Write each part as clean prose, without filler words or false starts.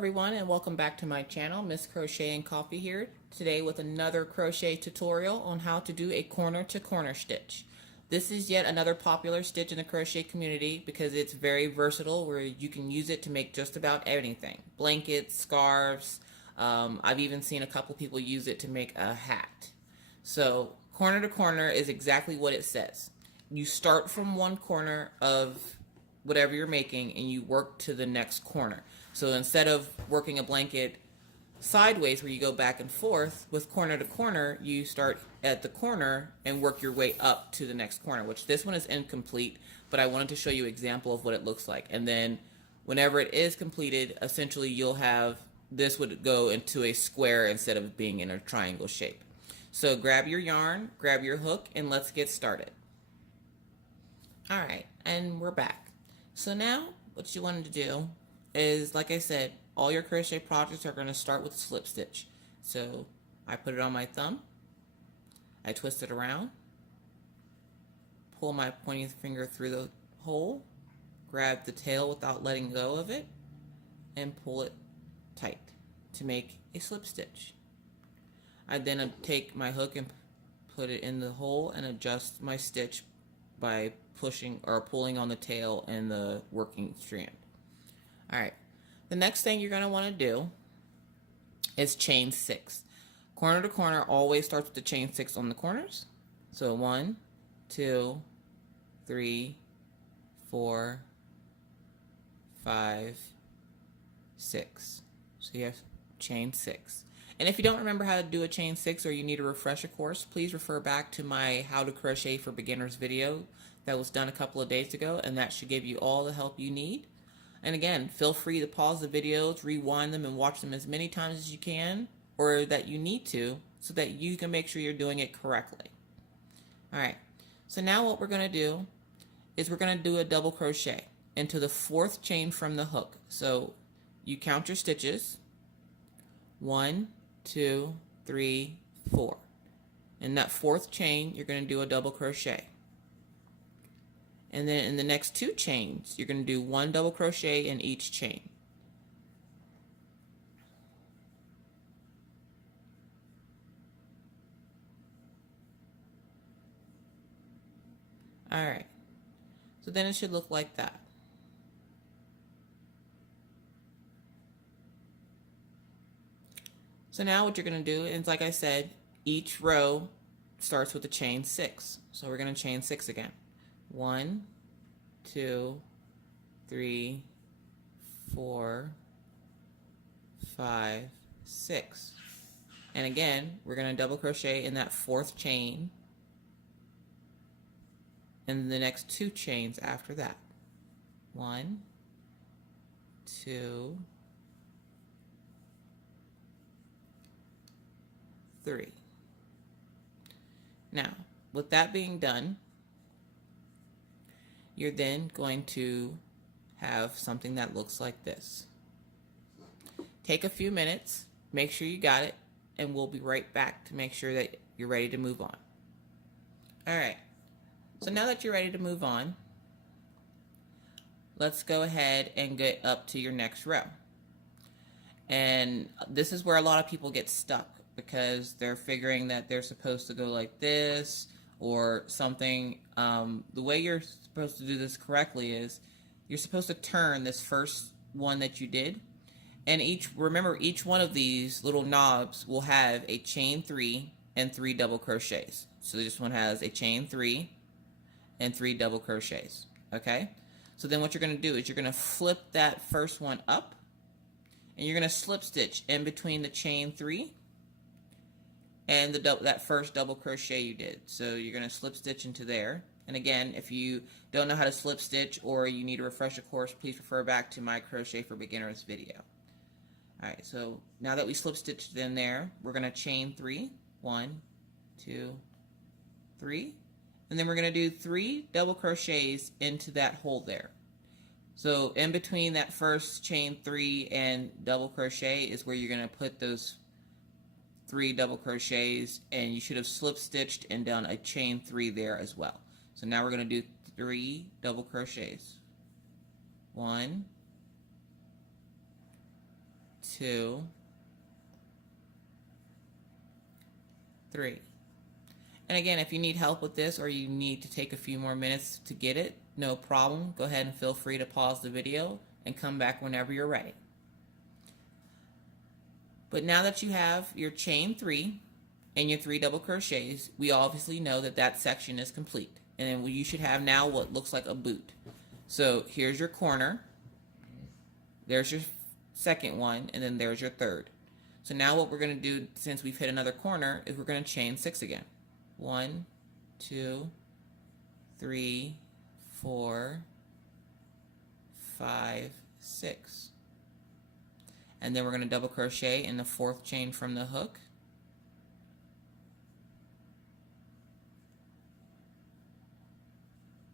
everyone, and welcome back to my channel. Miss Crochet and Coffee here today with another crochet tutorial on how to do a corner to corner stitch. This is yet another popular stitch in the crochet community because it's very versatile, where you can use it to make just about anything. Blankets, scarves, I've even seen a couple people use it to make a hat. So corner to corner is exactly what it says. You start from one corner of whatever you're making and you work to the next corner. So instead of working a blanket sideways where you go back and forth, with corner to corner, you start at the corner and work your way up to the next corner, which this one is incomplete, but I wanted to show you an example of what it looks like. And then whenever it is completed, essentially you'll have, this would go into a square instead of being in a triangle shape. So grab your yarn, grab your hook, and let's get started. All right, and we're back. So now what you wanted to do is, like I said, all your crochet projects are going to start with a slip stitch. So I put it on my thumb, I twist it around, pull my pointing finger through the hole, grab the tail without letting go of it, and pull it tight to make a slip stitch. I then take my hook and put it in the hole and adjust my stitch by pushing or pulling on the tail and the working strand. All right. The next thing you're going to want to do is chain 6. Corner to corner always starts with the chain 6 on the corners. So 1, 2, 3, 4, 5, 6. So you have chain 6. And if you don't remember how to do a chain 6 or you need a refresher course, please refer back to my How to Crochet for Beginners video that was done a couple of days ago, and that should give you all the help you need. And again, feel free to pause the videos, rewind them, and watch them as many times as you can, or that you need to, so that you can make sure you're doing it correctly. Alright, so now what we're going to do is we're going to do a double crochet into the 4th chain from the hook. So you count your stitches, 1, 2, 3, 4. In that 4th chain, you're going to do a double crochet. And then in the next 2 chains, you're going to do 1 double crochet in each chain. Alright, so then it should look like that. So now what you're going to do is, like I said, each row starts with a chain 6. So we're going to chain 6 again. 1, 2, 3, 4, 5, 6. And again, we're going to double crochet in that 4th chain and the next 2 chains after that. 1, 2, 3. Now, with that being done, you're then going to have something that looks like this. Take a few minutes, make sure you got it, and we'll be right back to make sure that you're ready to move on. Alright, so now that you're ready to move on, let's go ahead and get up to your next row. And this is where a lot of people get stuck, because they're figuring that they're supposed to go like this or something. The way you're supposed to do this correctly is you're supposed to turn this first one that you did, and remember each one of these little knobs will have a chain 3 and 3 double crochets. So this one has a chain 3 and 3 double crochets. Okay, so then what you're going to do is you're going to flip that first one up, and you're going to slip stitch in between the chain 3 and that first double crochet you did. So you're going to slip stitch into there. And again, if you don't know how to slip stitch or you need a refresher course, please refer back to my Crochet for Beginners video. Alright, so now that we slip stitched in there, we're going to chain 3. 1, 2, 3. And then we're going to do 3 double crochets into that hole there. So in between that first chain 3 and double crochet is where you're going to put those 3 double crochets, and you should have slip stitched and done a chain 3 there as well. So now we're going to do 3 double crochets. 1, 2, 3. And again, if you need help with this or you need to take a few more minutes to get it, no problem. Go ahead and feel free to pause the video and come back whenever you're ready. But now that you have your chain 3 and your 3 double crochets, we obviously know that that section is complete. And then you should have now what looks like a boot. So here's your corner. There's your second one, and then there's your third. So now what we're going to do, since we've hit another corner, is we're going to chain 6 again. 1, 2, 3, 4, 5, 6. And then we're going to double crochet in the 4th chain from the hook.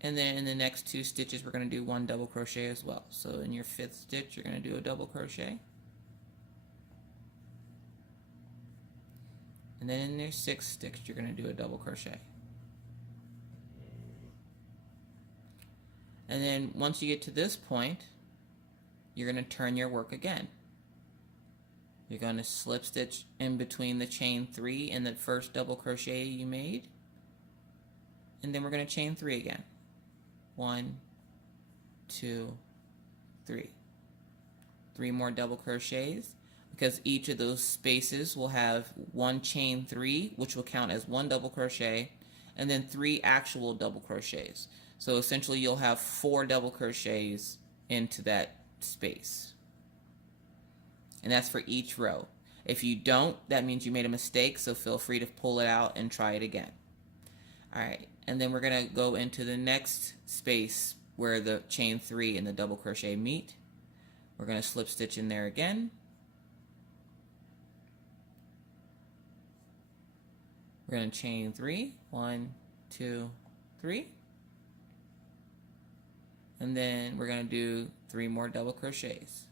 And then in the next 2 stitches, we're going to do 1 double crochet as well. So in your 5th stitch, you're going to do a double crochet. And then in your 6th stitch, you're going to do a double crochet. And then once you get to this point, you're going to turn your work again. You're going to slip stitch in between the chain 3 and the first double crochet you made. And then we're going to chain 3 again. 1, 2, 3. 3 more double crochets, because each of those spaces will have 1 chain 3, which will count as 1 double crochet, and then 3 actual double crochets. So essentially you'll have 4 double crochets into that space. And that's for each row. If you don't, that means you made a mistake, so feel free to pull it out and try it again. Alright, and then we're going to go into the next space where the chain 3 and the double crochet meet. We're going to slip stitch in there again. We're going to chain 3, 1, 2, 3. And then we're going to do 3 more double crochets.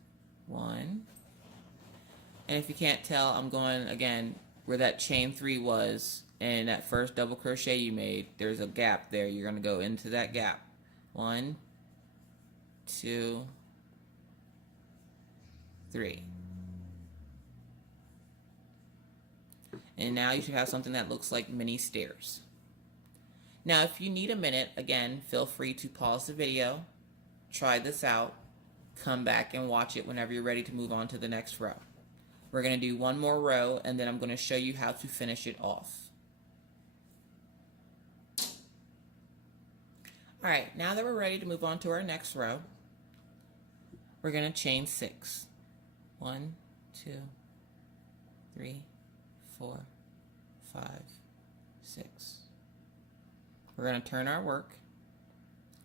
1. And if you can't tell, I'm going again where that chain 3 was, and that first double crochet you made, there's a gap there. You're going to go into that gap. 1, 2, 3. And now you should have something that looks like mini stairs. Now if you need a minute, again, feel free to pause the video, try this out, come back and watch it whenever you're ready to move on to the next row. We're going to do 1 more row, and then I'm going to show you how to finish it off. Alright, now that we're ready to move on to our next row, we're going to chain 6. 1, 2, 3, 4, 5, 6. We're going to turn our work,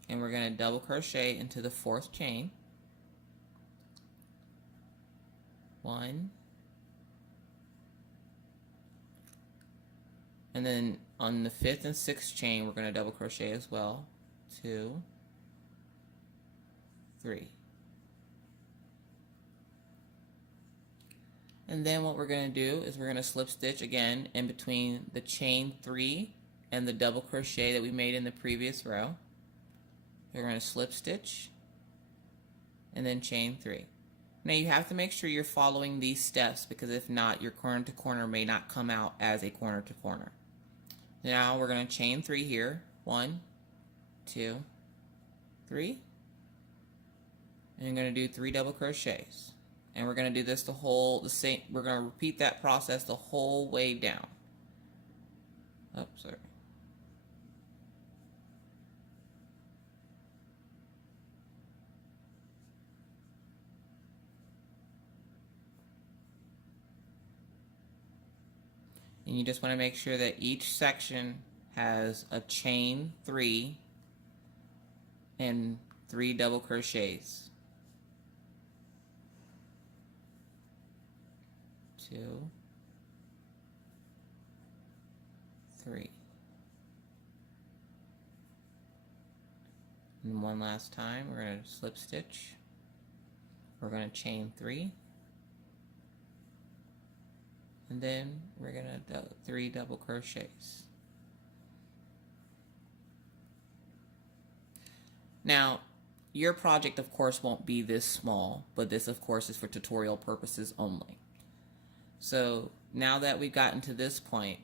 and we're going to double crochet into the 4th chain. 1, and then on the 5th and 6th chain, we're going to double crochet as well. 2, 3. And then what we're going to do is we're going to slip stitch again in between the chain 3 and the double crochet that we made in the previous row. We're going to slip stitch and then chain 3. Now you have to make sure you're following these steps, because if not, your corner to corner may not come out as a corner to corner. Now we're going to chain 3 here. 1, 2, 3. And you're going to do 3 double crochets. And we're going to do this we're going to repeat that process the whole way down. Oh, sorry. And you just want to make sure that each section has a chain 3 and 3 double crochets. 2, 3. And one last time, we're going to slip stitch. We're going to chain 3. And then we're going to do 3 double crochets. Now, your project, of course, won't be this small, but this, of course, is for tutorial purposes only. So now that we've gotten to this point,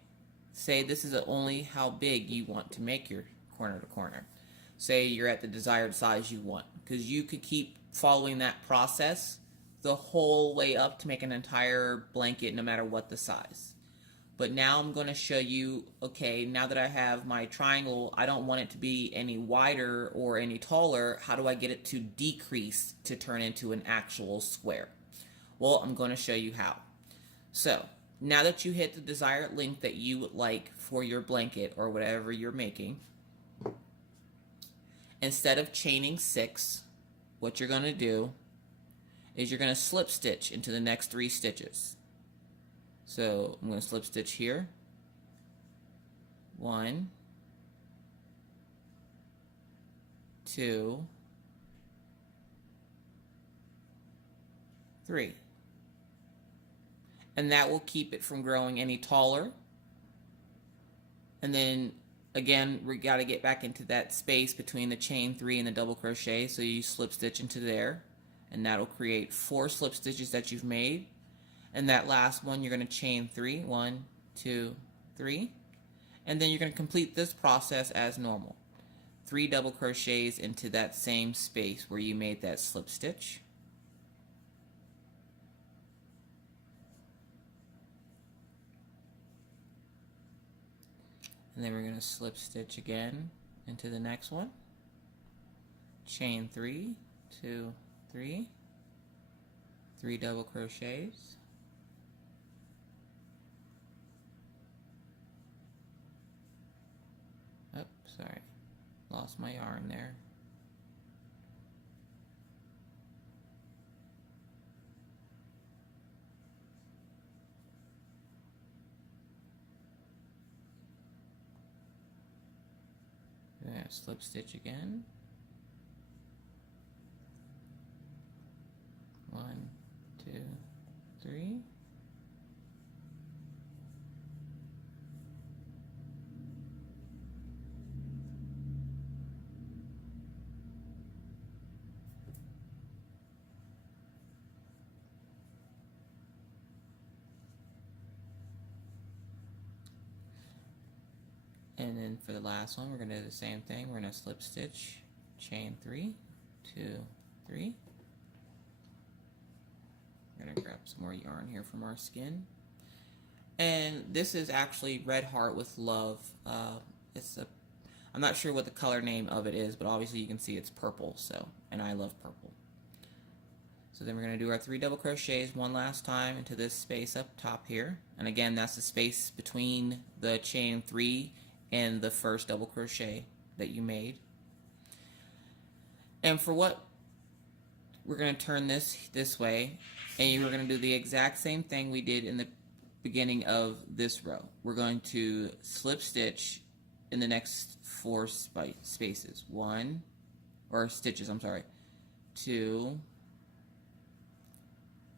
say this is only how big you want to make your corner to corner. Say you're at the desired size you want, because you could keep following that process the whole way up to make an entire blanket no matter what the size. But now I'm going to show you, okay, now that I have my triangle, I don't want it to be any wider or any taller. How do I get it to decrease to turn into an actual square? Well, I'm going to show you how. So now that you hit the desired length that you would like for your blanket or whatever you're making, instead of chaining 6, what you're going to do is you're going to slip stitch into the next 3 stitches. So I'm going to slip stitch here. 1, 2, 3. And that will keep it from growing any taller. And then again, we got to get back into that space between the chain 3 and the double crochet, so you slip stitch into there, and that'll create 4 slip stitches that you've made. And that last one, you're going to chain 3, 1, 2, 3, and then you're going to complete this process as normal. 3 double crochets into that same space where you made that slip stitch. And then we're going to slip stitch again into the next one. Chain 3, 2, 3, 3 double crochets. Oh, sorry, lost my yarn there. Slip stitch again. 1, 2, 3. And then for the last one, we're going to do the same thing. We're going to slip stitch, chain 3, 2, 3. We're going to grab some more yarn here from our skin. And this is actually Red Heart with Love. I'm not sure what the color name of it is, but obviously you can see it's purple, so, and I love purple. So then we're going to do our 3 double crochets one last time into this space up top here. And again, that's the space between the chain 3 and the first double crochet that you made. And for what, we're going to turn this way, and you're going to do the exact same thing we did in the beginning of this row. We're going to slip stitch in the next 4 spaces. 1, or stitches, I'm sorry. 2,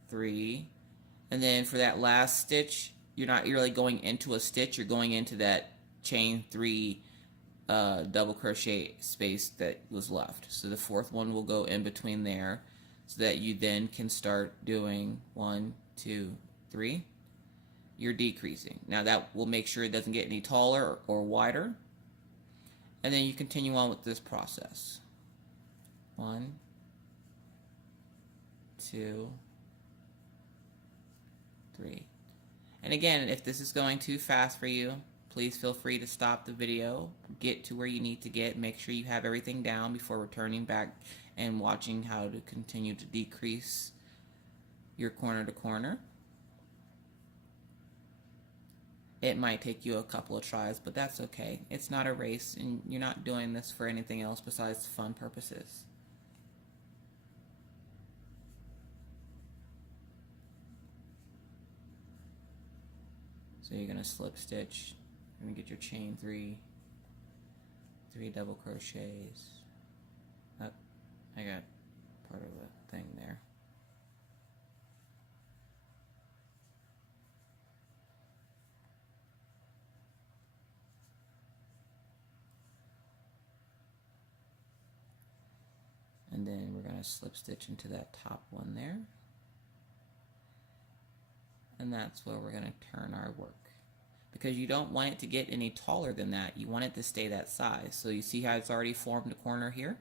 3, and then for that last stitch, you're not really going into a stitch, you're going into that chain 3 double crochet space that was left. So the 4th one will go in between there, so that you then can start doing 1, 2, 3. You're decreasing. Now that will make sure it doesn't get any taller or wider. And then you continue on with this process. 1, 2, 3. And again, if this is going too fast for you, please feel free to stop the video, get to where you need to get, make sure you have everything down before returning back and watching how to continue to decrease your corner to corner. It might take you a couple of tries, but that's okay. It's not a race, and you're not doing this for anything else besides fun purposes. So you're going to slip stitch, you're going to get your chain 3 double crochets. Oh, I got part of the thing there. And going to slip stitch into that top one there. And that's where we're going to turn our work. Because you don't want it to get any taller than that. You want it to stay that size. So you see how it's already formed a corner here?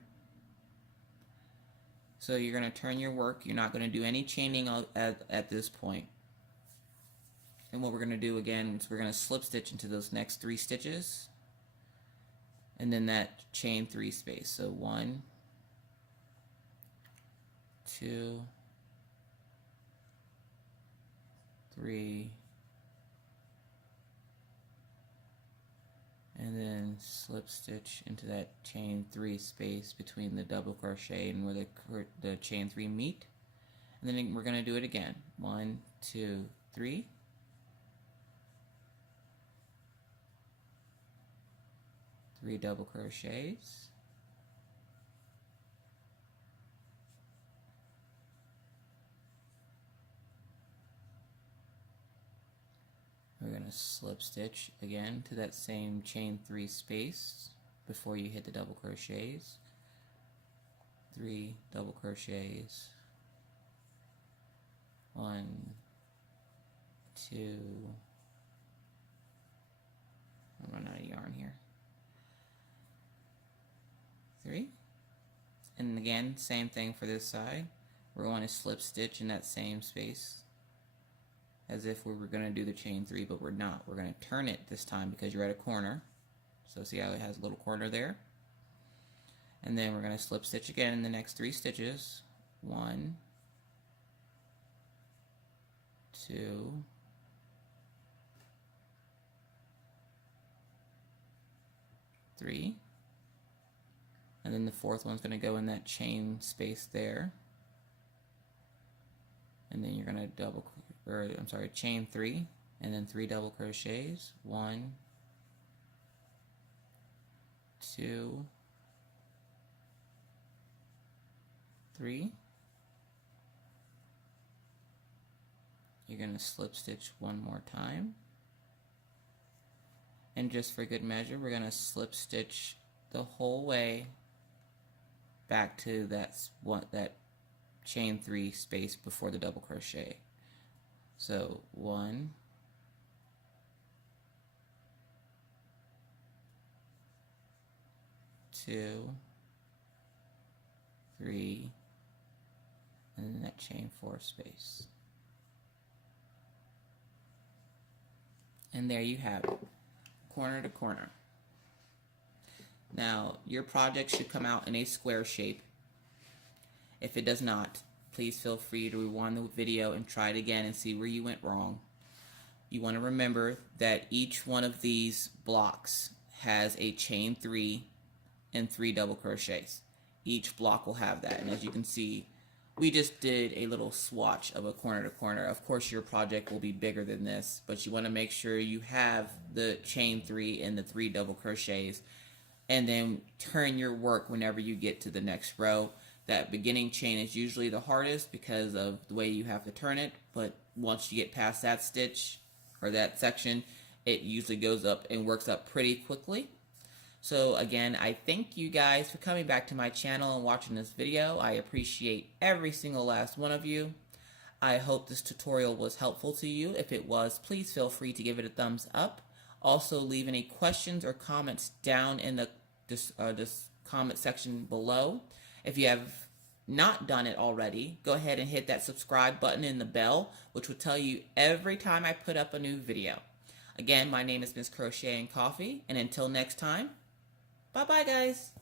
So you're going to turn your work. You're not going to do any chaining at this point. And what we're going to do again is we're going to slip stitch into those next 3 stitches. And then that chain 3 space. So 1, 2, 3, and then slip stitch into that chain 3 space between the double crochet and where the chain 3 meet. And then we're going to do it again. 1, 2, 3. Three double crochets. We're going to slip stitch again to that same chain 3 space before you hit the double crochets. 3 double crochets. 1, 2. I'm running out of yarn here. 3. And again, same thing for this side. We're going to slip stitch in that same space as if we were going to do the chain 3, but we're not. We're going to turn it this time because you're at a corner. So see how it has a little corner there? And then we're going to slip stitch again in the next 3 stitches. 1, 2, 3. And then the 4th one's going to go in that chain space there. And then you're going to chain 3, and then 3 double crochets. 1, 2, 3. You're going to slip stitch one more time. And just for good measure, we're going to slip stitch the whole way back to that chain 3 space before the double crochet. So 1, 2, 3, and then that chain 4 space. And there you have it, corner to corner. Now, your project should come out in a square shape. If it does not, please feel free to rewind the video and try it again and see where you went wrong. You want to remember that each one of these blocks has a chain 3 and 3 double crochets. Each block will have that, and as you can see, we just did a little swatch of a corner to corner. Of course, your project will be bigger than this, but you want to make sure you have the chain 3 and the 3 double crochets, and then turn your work whenever you get to the next row. That beginning chain is usually the hardest because of the way you have to turn it, but once you get past that stitch or that section, it usually goes up and works up pretty quickly. So again, I thank you guys for coming back to my channel and watching this video. I appreciate every single last one of you. I hope this tutorial was helpful to you. If it was, please feel free to give it a thumbs up. Also, leave any questions or comments down in the comment section below. If you have not done it already, go ahead and hit that subscribe button and the bell, which will tell you every time I put up a new video. Again, my name is Miss Crochet and Coffee, and until next time, bye-bye, guys.